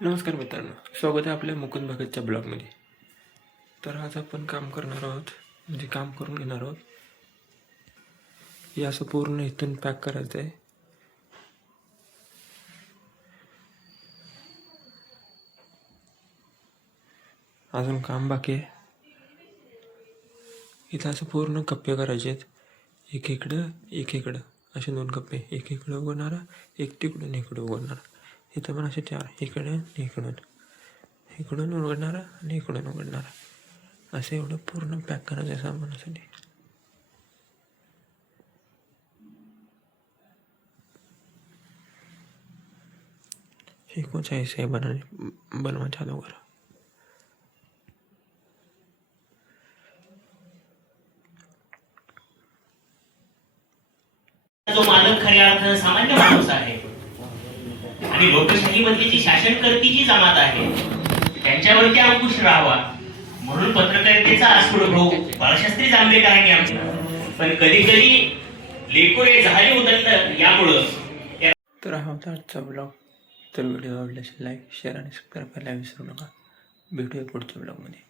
नमस्कार मित्रांनो, स्वागत आहे आपल्या मुकुंद भगतच्या ब्लॉगमध्ये. तर आज आपण काम करणार आहोत, म्हणजे काम करून घेणार आहोत. हे असं पूर्ण इथून पॅक करायचं आहे. अजून काम बाकी आहे. इथं असं पूर्ण कप्पे करायचे आहेत. एक इकडं असे 2 कप्पे. एक इकडं उघडणारा, एक तिकडून इकडं उघडणारा. इथं पण असे 4, इकडून उघडणारा आणि इकडून उघडणारा. असं एवढं पूर्ण पॅक करायचं आहे सामानासाठी. कुछ ऐसे बनवा चालू करा. जो मालक खऱ्या अर्थानं सामान्य माणूस आहे आणि लोकशाहीमधली जी शासनकर्ती जी जमात आहे त्यांच्यावरती अंकुश राहावा म्हणून पत्रकारितेचा आस्फोट भाऊ बाळशास्त्री जांभेकरांनी आमच्या पण कधी कधी लेकोरे झाले उदंड यामुळं. तर हा होता आजचा ब्लॉग. तर व्हिडिओ आवडल्यास लाईक, शेअर आणि सबस्क्राईब करायला विसरू नका. भेटूया पुढच्या ब्लॉगमध्ये.